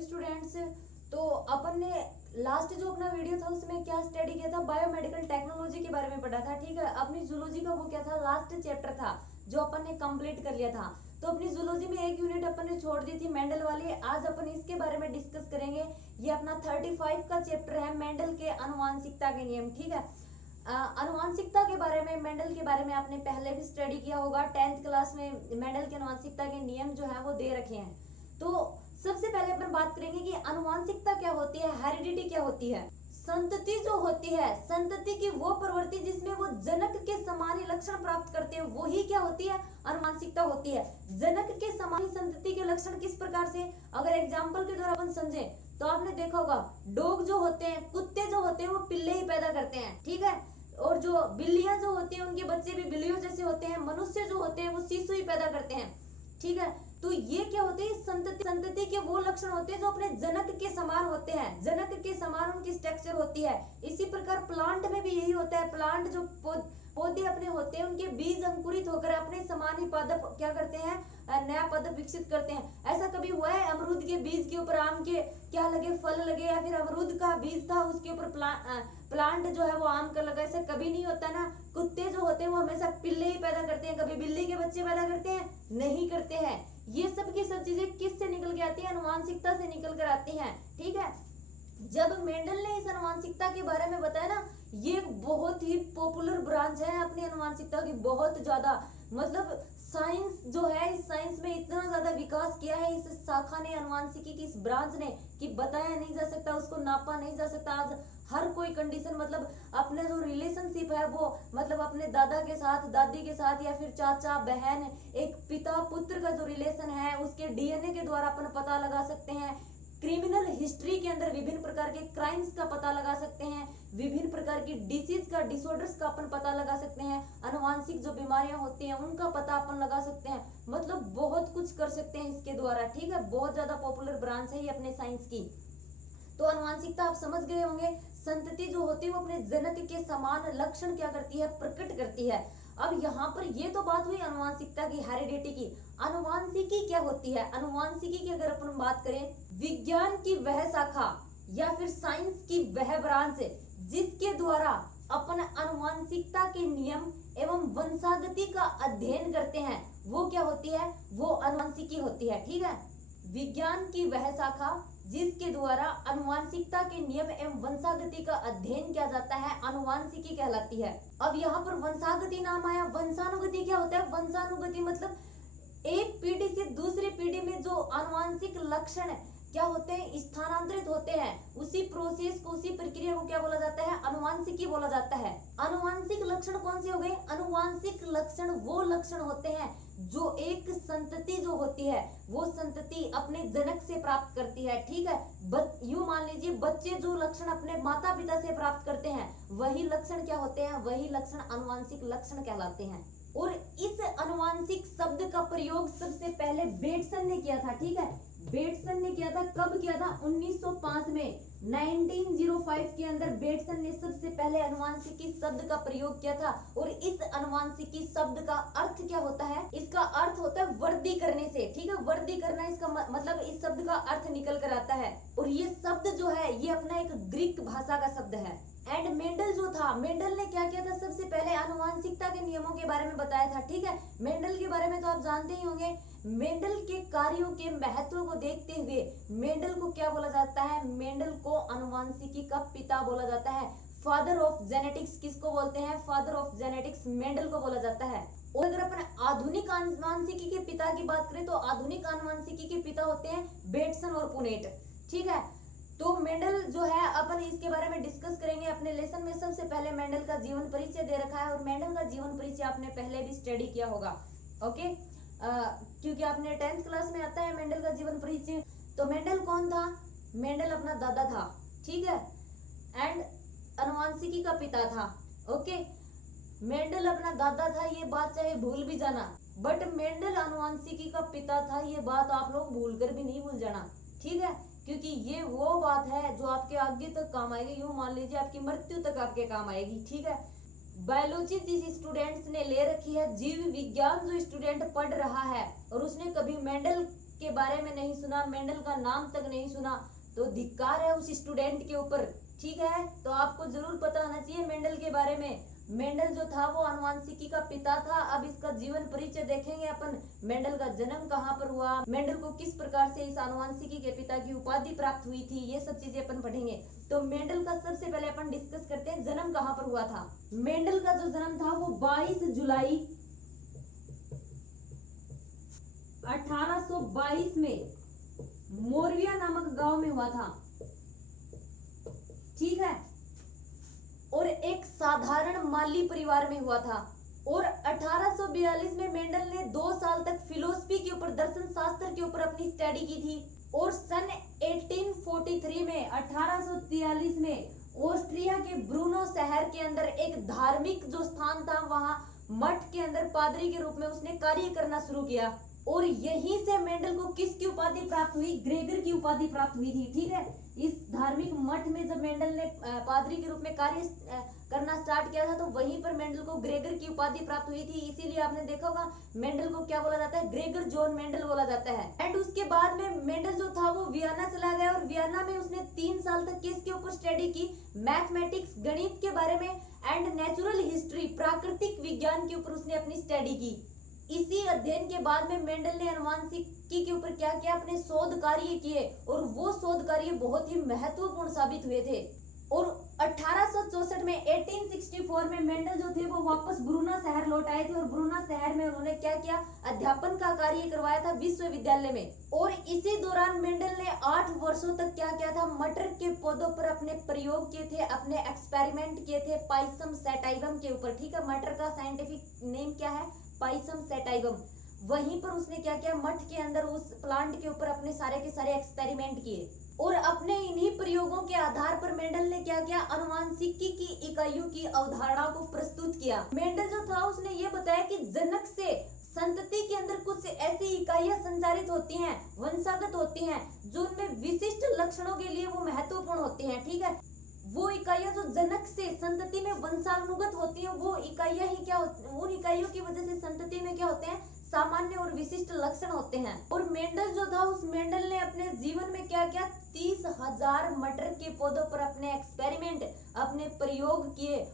Students, तो अपन ने last जो अपना वीडियो था उसमें क्या स्टडी किया था, बायोमेडिकल टेक्नोलॉजी के बारे में पढ़ा था। ठीक है, अपनी जूलॉजी का वो क्या था, लास्ट चैप्टर था जो अपन ने कंप्लीट कर लिया था। तो अपनी जूलॉजी में एक यूनिट अपन ने छोड़ दी थी मेंडल वाली। आज अपन इसके बारे में डिस्कस करेंगे। ये अपना 35 का चैप्टर है, मेंडल के आनुवांशिकता के नियम। ठीक है, आनुवांशिकता के बारे में, मेंडल के बारे में आपने पहले भी स्टडी किया होगा 10th क्लास में। मेंडल के आनुवांशिकता के नियम जो है वो दे रखे हैं। तो सबसे पहले अपन बात करेंगे कि आनुवांशिकता क्या होती है, हेरिडिटी क्या होती है। संतति जो होती है, संतति की वो प्रवृत्ति जिसमें वो जनक के समान ही लक्षण प्राप्त करते हैं, वही क्या होती है, आनुवांशिकता होती है। जनक के समान ही संतति के लक्षण किस प्रकार से, अगर एग्जाम्पल के द्वारा अपन समझे तो आपने देखा होगा डॉग जो होते हैं, कुत्ते जो होते हैं वो पिल्ले ही पैदा करते हैं। ठीक है, और जो बिल्लियां जो होती हैं उनके बच्चे भी बिल्लियों जैसे होते हैं। मनुष्य जो होते हैं वो शिशु ही पैदा करते हैं। ठीक है, तो ये क्या होते हैं, संतति के वो लक्षण होते हैं जो अपने जनक के समान होते हैं, जनक के समान उनकी स्ट्रक्चर होती है। इसी प्रकार प्लांट में भी यही होता है। प्लांट जो पौधे अपने होते हैं, उनके बीज अंकुरित होकर अपने समान ही पादप क्या करते हैं, नया पादप विकसित करते हैं। ऐसा कभी हुआ है अमरूद के बीज के ऊपर आम के क्या लगे, फल लगे, या फिर अमरूद का बीज था उसके ऊपर प्लांट जो है वो आम का लगा, ऐसा कभी नहीं होता ना। कुत्ते जो होते हैं वो हमेशा पिल्ले ही पैदा करते हैं, कभी बिल्ली के बच्चे पैदा करते हैं नहीं करते हैं। ये सब की सब चीजें किससे निकल के आती है, आनुवांशिकता से निकल कर आती हैं। ठीक है, जब मेंडल ने इस आनुवांशिकता के बारे में बताया ना, ये बहुत ही पॉपुलर ब्रांच है अपनी आनुवांशिकता की, बहुत ज्यादा। मतलब साइंस जो है, इस साइंस में इतना ज्यादा विकास किया है इस शाखा ने, आनुवांशिकी की इस ब्रांच ने, कि बताया नहीं जा सकता, उसको नापा नहीं जा सकता। आज हर कोई कंडीशन, मतलब अपने जो रिलेशनशिप है वो, मतलब अपने दादा के साथ, दादी के साथ, या फिर चाचा बहन, एक पिता पुत्र का जो रिलेशन है उसके डीएनए के द्वारा अपन पता लगा सकते हैं। क्रिमिनल हिस्ट्री के अंदर विभिन्न प्रकार के क्राइम्स का पता लगा सकते हैं, विभिन्न प्रकार की डिसीज का, डिसऑर्डर्स का अपन पता लगा सकते हैं, आनुवांशिक जो बीमारियां होती हैं उनका पता अपन लगा सकते हैं। मतलब बहुत कुछ कर सकते हैं इसके द्वारा। ठीक है, बहुत ज्यादा पॉपुलर ब्रांच है ये अपने साइंस की। तो आनुवांशिकता आप समझ गए होंगे, संतति जो होती है वो अपने जनक के समान लक्षण क्या करती है, प्रकट करती है। अब यहाँ पर ये तो बात हुई आनुवांशिकता की, हेरिडिटी की। आनुवांशिकी क्या होती है, आनुवांशिकी की अगर अपन बात करें, विज्ञान की वह शाखा या फिर साइंस की वह ब्रांच जिसके द्वारा अपन आनुवांशिकता के नियम एवं वंशागति का अध्ययन करते हैं, वो क्या होती है, वो आनुवांशिकी होती है। ठीक है, विज्ञान की वह शाखा जिसके द्वारा अनुवांशिकता के नियम एवं वंशागति का अध्ययन किया जाता है, आनुवांशिकी कहलाती है। अब यहाँ पर वंशागति नाम आया, वंशानुगति क्या होता है, वंशानुगति मतलब एक पीढ़ी से दूसरी पीढ़ी में जो आनुवांशिक लक्षण क्या होते हैं, स्थानांतरित होते हैं, उसी प्रोसेस को, उसी प्रक्रिया को क्या बोला जाता है, आनुवांशिकी बोला जाता है। आनुवांशिक लक्षण कौन से हो गए, आनुवांशिक लक्षण वो लक्षण होते हैं जो एक संतति जो होती है वो संतति अपने जनक से प्राप्त करती है। ठीक है, यूं मान लीजिए बच्चे जो लक्षण अपने माता पिता से प्राप्त करते हैं, वही लक्षण क्या होते हैं, वही लक्षण आनुवांशिक लक्षण कहलाते हैं। और इस आनुवांशिक शब्द का प्रयोग सबसे पहले बेटसन ने किया था। ठीक है, बेटसन ने किया था, कब किया था, 1905 में, 1905 के अंदर बेटसन ने सबसे पहले आनुवांशिकी शब्द का प्रयोग किया था। और इस आनुवांशिकी शब्द का अर्थ क्या होता है, इसका अर्थ होता है वृद्धि करने से। ठीक है, वृद्धि करना इसका मतलब इस शब्द का अर्थ निकल कर आता है। और ये शब्द जो है ये अपना एक ग्रीक भाषा का शब्द है। एंड मेंडल जो था, मेंडल ने क्या किया था, सबसे पहले आनुवांशिकता के नियमों के बारे में बताया था। ठीक है, मेंडल के बारे में तो आप जानते ही होंगे। मेंडल के कार्यों के महत्व को देखते हुए मेंडल को क्या बोला जाता है, मेंडल को आनुवांशिकी का पिता बोला जाता है। फादर ऑफ जेनेटिक्स किसको बोलते हैं, फादर ऑफ जेनेटिक्स मेंडल को बोला जाता है। और अगर अपन आधुनिक आनुवांशिकी के पिता की बात करें तो आधुनिक आनुवांशिकी के पिता होते हैं बेटसन और पुनेट। ठीक है, तो मेंडल जो है अपन इसके बारे में डिस्कस करेंगे अपने लेसन में। सबसे पहले मेंडल का जीवन परिचय दे रखा है, और मेंडल का जीवन परिचय आपने पहले भी स्टडी किया होगा। ओके, क्योंकि आपने 10th क्लास में आता है मेंडल का जीवन परिचय। तो मेंडल कौन था, मेंडल अपना दादा था। ठीक है, एंड आनुवांशिकी का पिता था। ओके, मेंडल अपना दादा था, ये बात चाहे भूल भी जाना, बट मेंडल आनुवांशिकी का पिता था, ये बात आप लोग भूल कर भी नहीं भूल जाना। ठीक है, क्योंकि ये वो बात है जो आपके आगे तक काम आएगी, यूं मान लीजिए आपकी मृत्यु तक आपके काम आएगी। ठीक है, बायोलॉजी जिस स्टूडेंट्स ने ले रखी है, जीव विज्ञान जो स्टूडेंट पढ़ रहा है और उसने कभी मेंडल के बारे में नहीं सुना, मेंडल का नाम तक नहीं सुना, तो धिक्कार है उस स्टूडेंट के ऊपर। ठीक है, तो आपको जरूर पता होना चाहिए मेंडल के बारे में। मेंडल जो था वो आनुवांशिकी का पिता था। अब इसका जीवन परिचय देखेंगे अपन। मेंडल का जन्म कहाँ पर हुआ, मेंडल को किस प्रकार से इस आनुवांशिकी के पिता की उपाधि प्राप्त हुई थी, ये सब चीजें अपन पढ़ेंगे। तो मेंडल का सबसे पहले अपन डिस्कस करते हैं जन्म कहाँ पर हुआ था। मेंडल का जो जन्म था वो 22 जुलाई 1822 में मोरविया नामक गांव में हुआ था। ठीक है, और एक साधारण माली परिवार में हुआ था। और 1842 में मेंडल ने 2 साल तक फिलोसफी के ऊपर, दर्शन शास्त्र के ऊपर अपनी स्टडी की थी। और सन 1843 में 1843 में ऑस्ट्रिया के ब्रूनो शहर के अंदर एक धार्मिक जो स्थान था, वहां मठ के अंदर पादरी के रूप में उसने कार्य करना शुरू किया। और यहीं से मेंडल को किसकी उपाधि प्राप्त हुई, ग्रेगर की उपाधि प्राप्त हुई थी। ठीक है, इस धार्मिक मठ में जब मेंडल ने पादरी के रूप में कार्य करना स्टार्ट किया था, तो वहीं पर मेंडल को ग्रेगर की उपाधि प्राप्त हुई थी। इसीलिए आपने देखा होगा मेंडल को क्या बोला जाता है, ग्रेगर जॉन मेंडल बोला जाता है। एंड उसके बाद में मेंडल जो था वो वियना चला गया, और वियना में उसने 3 साल तक किसके ऊपर स्टडी की, मैथमेटिक्स, गणित के बारे में, एंड नेचुरल हिस्ट्री, प्राकृतिक विज्ञान के ऊपर उसने अपनी स्टडी की। इसी अध्ययन के बाद में मेंडल ने आनुवांशिकी के ऊपर क्या किया, अपने शोध कार्य किए, और वो शोध कार्य बहुत ही महत्वपूर्ण साबित हुए थे। और 1864 में 1864 में मेंडल जो थे वो वापस ब्रूना शहर लौट आए थे, और ब्रूना शहर में उन्होंने क्या किया, अध्यापन का कार्य करवाया था विश्वविद्यालय में। और इसी दौरान मेंडल ने 8 वर्षों तक क्या किया था, मटर के पौधों पर अपने प्रयोग किए थे, अपने एक्सपेरिमेंट किए थे पाइसम सैटाइवम के ऊपर। ठीक है, मटर का साइंटिफिक नेम क्या है, पाइसम सैटाइवम। वहीं पर उसने क्या किया, मठ के अंदर उस प्लांट के ऊपर अपने सारे के सारे एक्सपेरिमेंट किए, और अपने इन्हीं प्रयोगों के आधार पर मेंडल ने क्या किया, आनुवांशिकी की इकाइयों की अवधारणा को प्रस्तुत किया। मेंडल जो था उसने ये बताया कि जनक से संतति के अंदर कुछ ऐसी इकाइयां संचारित होती हैं, वंशागत होती हैं, जो उनमें विशिष्ट लक्षणों के लिए वो महत्वपूर्ण होती हैं। ठीक है, वो इकाइयां जो जनक से संतति में वंशानुगत होती हैं, वो इकाइयां ही क्या होती, उन इकाइयों की वजह से संतति में क्या होते हैं, सामान्य और विशिष्ट लक्षण होते हैं। और मेंडल जो था, उस मेंडल ने अपने जीवन में क्या किया, 30,000 मटर के पौधों पर अपने एक्सपेरिमेंट, अपने प्रयोग किए।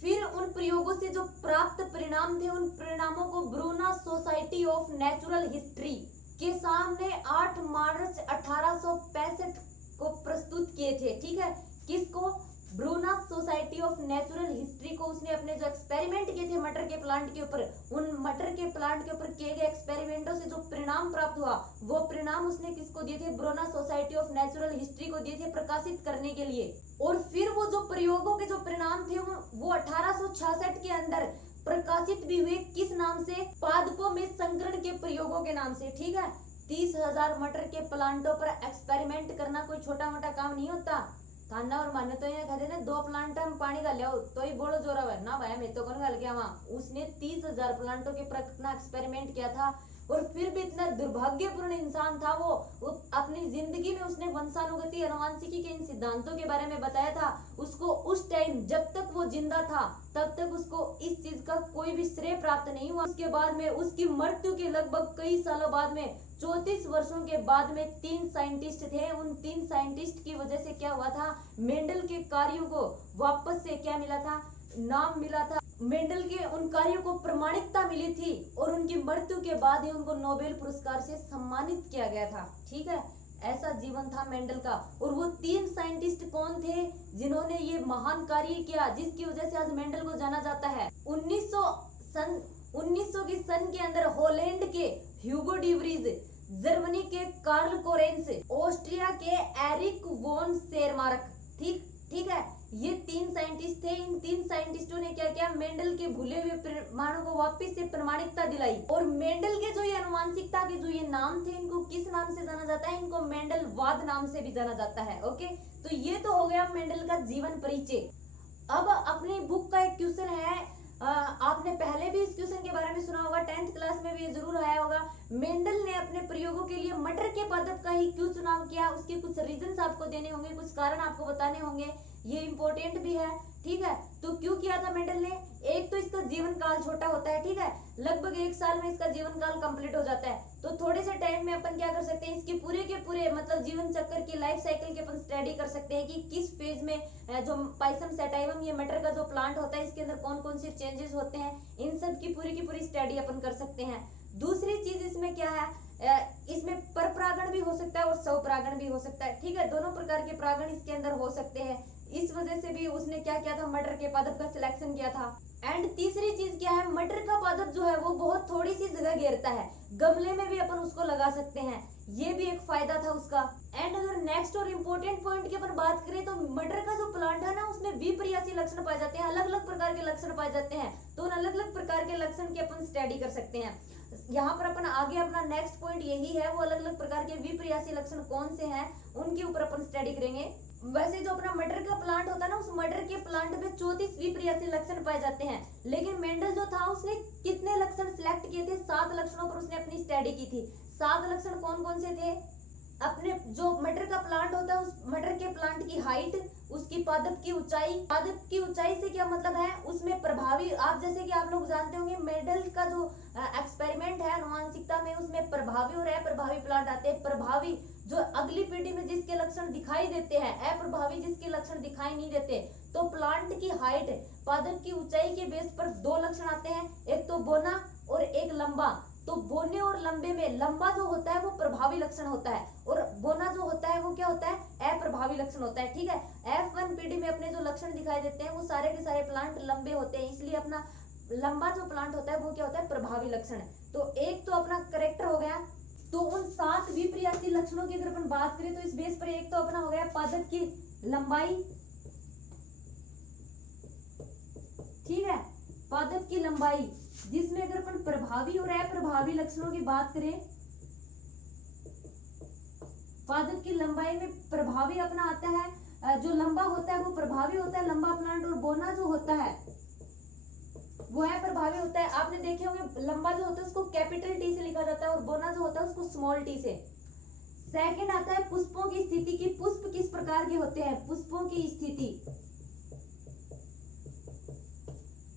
फिर उन प्रयोगों से जो प्राप्त परिणाम थे, उन परिणामों को Bruna society of natural history के सामने 8 मार्च 1865 को प्रस्तुत किए थे। ठीक है, किसको, Bruna society of natural history को। उसने अपने जो एक्सपेरिमेंट किए थे मटर के प्लांट के ऊपर, उन मटर के प्लांट के ऊपर किए गए एक्सपेरिमेंटों से जो परिणाम प्राप्त हुआ, वो परिणाम उसने किसको दिए थे, Bruna society of natural history को दिए थे प्रकाशित करने के लिए। और फिर वो जो प्रयोगों के जो परिणाम थे वो 1866 के अंदर प्रकाशित भी हुए। किस नाम से, पादपों में संकरण के प्रयोगों के नाम से। ठीक है, 30,000 मटर के प्लांटों पर एक्सपेरिमेंट करना कोई छोटा मोटा काम नहीं होता। थाना और माने तो यहाँ कहते ना 2 प्लांट में पानी डाल लिया तो ही बोलो जोरा है ना भाई, मैं तो कौन डाल गया वहां। उसने 30,000 प्लांटों के पर अपना एक्सपेरिमेंट किया था, और फिर भी इतना दुर्भाग्यपूर्ण इंसान था वो अपनी जिंदगी में उसने वंशानुगति, आनुवांशिकी के इन सिद्धांतों के बारे में बताया था। उसको उस टाइम जब तक वो जिंदा था तब तक उसको इस चीज का कोई भी श्रेय प्राप्त नहीं हुआ। उसके बाद में उसकी मृत्यु के लगभग कई सालों बाद में 34 वर्षों के बाद में 3 साइंटिस्ट थे। उन 3 साइंटिस्ट की वजह से क्या हुआ था, मेंडल के कार्यों को वापस से क्या मिला था, नाम मिला था। मेंडल के उन कार्यों को प्रमाणिकता मिली थी, और उनकी मृत्यु के बाद ही उनको नोबेल पुरस्कार से सम्मानित किया गया था। ठीक है, ऐसा जीवन था मेंडल का। और वो 3 साइंटिस्ट कौन थे जिन्होंने ये महान कार्य किया, जिसकी वजह से आज मेंडल को जाना जाता है। 1900 की सन के अंदर हॉलैंड के ह्यूगो डी व्रीज, जर्मनी के कार्ल कोरेंस, ऑस्ट्रिया के एरिक वॉन शेरमार्क। ठीक है, ये 3 साइंटिस्ट थे। इन 3 साइंटिस्टों ने क्या किया, मेंडल के भूले हुए प्रमाणों को वापस से प्रमाणिकता दिलाई। और मेंडल के जो ये आनुवांशिकता के जो ये नाम थे, इनको किस नाम से जाना जाता है, इनको मेंडलवाद नाम से भी जाना जाता है। ओके, तो ये तो हो गया मेंडल का जीवन परिचय। अब अपनी बुक का एक क्वेश्चन है, आपने पहले भी इस क्वेश्चन के बारे में सुना होगा, 10th क्लास में भी जरूर आया होगा। मेंडल ने अपने प्रयोगों के लिए मटर के पादप का ही क्यों चुनाव किया, उसके कुछ रीजंस आपको देने होंगे, कुछ कारण आपको बताने होंगे, ये इंपॉर्टेंट भी है। ठीक है, तो क्यों किया था मेंडल ने, एक तो इसका जीवन काल छोटा होता है। ठीक है, लगभग 1 साल में इसका जीवन काल कंप्लीट हो जाता है। तो थोड़े से टाइम में अपन क्या कर सकते हैं, इसके पूरे के पूरे मतलब जीवन चक्र की लाइफ साइकिल की अपन स्टडी कर सकते हैं कि किस फेज में जो पाइसम सैटाइवम ये मटर का जो प्लांट होता है इसके अंदर कौन कौन से चेंजेस होते हैं, इन सब की पूरी स्टडी अपन कर सकते हैं। दूसरी चीज इसमें क्या है, इसमें पर परागण भी हो सकता है और स्वपरागण भी हो सकता है। ठीक है, दोनों प्रकार के परागण इसके अंदर हो सकते हैं। इस वजह से भी उसने क्या किया था, मटर के पादप का सिलेक्शन किया था। एंड तीसरी चीज क्या है, मटर का पादप जो है वो बहुत थोड़ी सी जगह घेरता है, गमले में भी अपन उसको लगा सकते हैं, ये भी एक फायदा था उसका। एंड अगर नेक्स्ट और इम्पोर्टेंट पॉइंट की अपन बात करें तो मटर का जो प्लांट है ना उसमें विपर्यासी लक्षण पाए जाते हैं, अलग अलग प्रकार के लक्षण पाए जाते हैं। तो उन अलग अलग प्रकार के लक्षण की अपन स्टडी कर सकते हैं। यहाँ पर अपन आगे अपना नेक्स्ट पॉइंट यही है, वो अलग अलग प्रकार के विपर्यासी लक्षण कौन से हैं उनके ऊपर अपन स्टडी करेंगे। वैसे जो अपना मटर का प्लांट होता है ना, उस मटर के प्लांट में 34 विपर्यासी लक्षण पाए जाते हैं, लेकिन मेंडल जो था उसने कितने लक्षण सिलेक्ट किए थे, 7 लक्षणों पर उसने अपनी स्टडी की थी। 7 लक्षण कौन कौन से थे, अपने जो मटर का प्लांट होता है उस मटर के प्लांट की हाइट, उसकी पादप की ऊंचाई, पादप की ऊंचाई से क्या मतलब है, उसमें प्रभावी, आप जैसे कि आप लोग जानते होंगे मेंडल का जो एक्सपेरिमेंट है अनुवांशिकता में, उसमें प्रभावी और अप्रभावी प्लांट आते हैं। प्रभावी जो अगली पीढ़ी में जिसके लक्षण दिखाई देते हैं, अप्रभावी जिसके लक्षण दिखाई नहीं देते। तो प्लांट की हाइट, पादप की ऊंचाई के बेस पर 2 लक्षण आते हैं, एक तो बोना और एक लंबा। तो बोने और लंबे में लंबा जो होता है वो प्रभावी लक्षण होता है और बोना जो होता है वो क्या होता है, अप्रभावी लक्षण होता है। ठीक है, F1 पीढ़ी में अपने जो लक्षण दिखाई देते हैं वो सारे के सारे प्लांट लंबे होते हैं, इसलिए अपना लंबा जो प्लांट होता है वो क्या होता है, प्रभावी लक्षण। तो एक तो अपना करेक्टर हो गया। तो उन 7 विपर्यासी लक्षणों की अगर अपन बात करें तो इस बेस पर एक तो अपना हो गया पादप की लंबाई, ठीक है, पादप की लंबाई, जिसमें अगर अपन प्रभावी और अप्रभावी लक्षणों की बात करें, पादप की लंबाई में प्रभावी अपना आता है, जो लंबा होता है वो प्रभावी होता है, लंबा प्लांट, और बोना जो होता है वो है प्रभावी होता है। आपने देखे होंगे लंबा जो होता है उसको कैपिटल टी से लिखा जाता है और बोना जो होता है उसको स्मॉल टी से। सेकंड आता है पुष्पों की स्थिति की, पुष्प किस प्रकार के होते हैं, पुष्पों की स्थिति,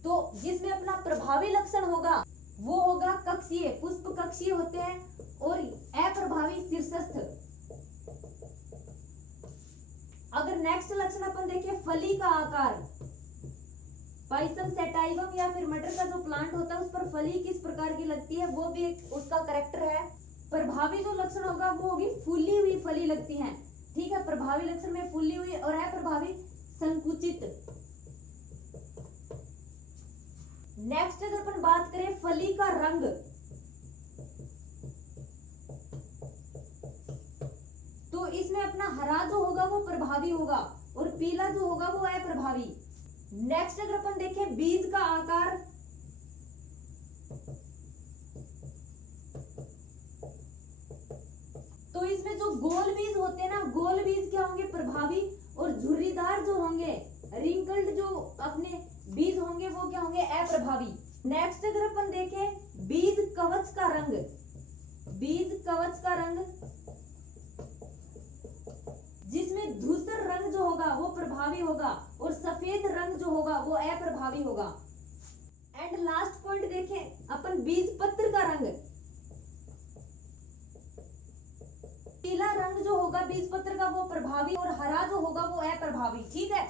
तो जिसमें अपना प्रभावी लक्षण होगा वो होगा कक्षीय, पुष्प कक्षीय होते हैं, और अप्रभावी शीर्षस्थ। अगर नेक्स्ट लक्षण अपन देखें फली का आकार, पाइसम सैटाइवम या फिर मटर का जो प्लांट होता है उस पर फली किस प्रकार की लगती है, वो भी एक उसका करेक्टर है। प्रभावी जो लक्षण होगा वो होगी फूली हुई फली लगती है। ठीक है, प्रभावी लक्षण में फूली हुई और अप्रभावी संकुचित। नेक्स्ट अगर अपन बात करें फली का रंग, तो इसमें अपना हरा जो होगा वो प्रभावी होगा और पीला जो होगा वो अप्रभावी। नेक्स्ट अगर अपन देखें बीज का आकार, तो इसमें जो गोल बीज होते हैं ना, गोल बीज क्या होंगे, प्रभावी, और झुर्रीदार जो होंगे, रिंकल्ड जो अपने बीज होंगे वो क्या होंगे, अप्रभावी। नेक्स्ट अगर अपन देखें बीज कवच का रंग, बीज कवच का रंग, जिसमें धूसर रंग जो होगा वो प्रभावी होगा और सफेद रंग जो होगा वो अप्रभावी होगा। एंड लास्ट पॉइंट देखें अपन बीज पत्र का रंग, पीला रंग जो होगा बीज पत्र का वो प्रभावी और हरा जो होगा वो अप्रभावी। ठीक है,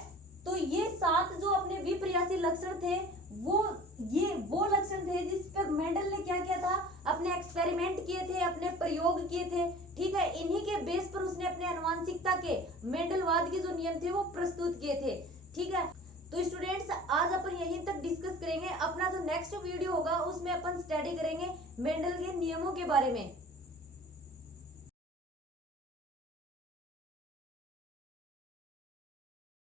तो ये 7 जो अपने विपर्यासी लक्षण थे वो लक्षण थे जिस पर मेंडल ने क्या किया था, अपने एक्सपेरिमेंट किए थे, अपने प्रयोग किए थे। ठीक है, इन्हीं के बेस पर उसने अपने आनुवंशिकता के मेंडलवाद के जो नियम थे वो प्रस्तुत किए थे। ठीक है, तो स्टूडेंट्स आज अपन यहीं तक डिस्कस करेंगे। अपना जो नेक्स्ट वीडियो होगा उसमें अपन स्टडी करेंगे मेंडल के नियमों के बारे में।